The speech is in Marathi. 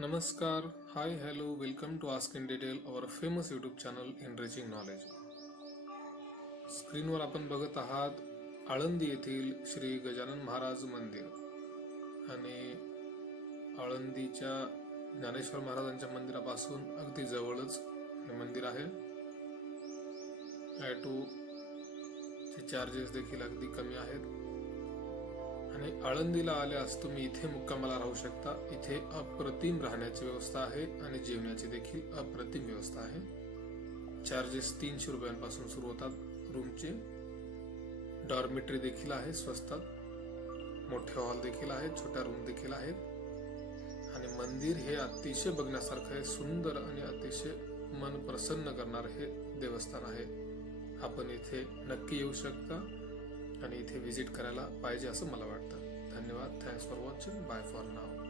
नमस्कार hi hello welcome to ask in detail our famous YouTube channel enriching knowledge स्क्रीनवर आपण बघत आहात आळंदी येथील श्री गजानन महाराज मंदिर. आणि आळंदीच्या ज्ञानेश्वर महाराजांच्या मंदिरापासून अगदी जवळच हे मंदिर आहे. ॲटोचे चार्जेस देखील अगदी कमी आहेत. आळंदीला आल्यास तुम्ही इथे मुक्कामाला राहू शकता. इथे अप्रतिम राहण्याची व्यवस्था आहे आणि जेवणाची देखील अप्रतिम व्यवस्था आहे. चार्जेस तीनशे रुपयांपासून सुरू होतात. रूमचे डॉर्मिटरी देखील आहे स्वस्तात मोठे हॉल देखील आहेत छोट्या रूम देखील आहेत. आणि मंदिर हे अतिशय बघण्यासारखं आहे सुंदर आणि अतिशय मन प्रसन्न करणारं हे देवस्थान आहे. आपण इथे नक्की येऊ शकता आणि इथे व्हिजिट करायला पाहिजे असं मला वाटतं. Thanks for watching. Bye for now.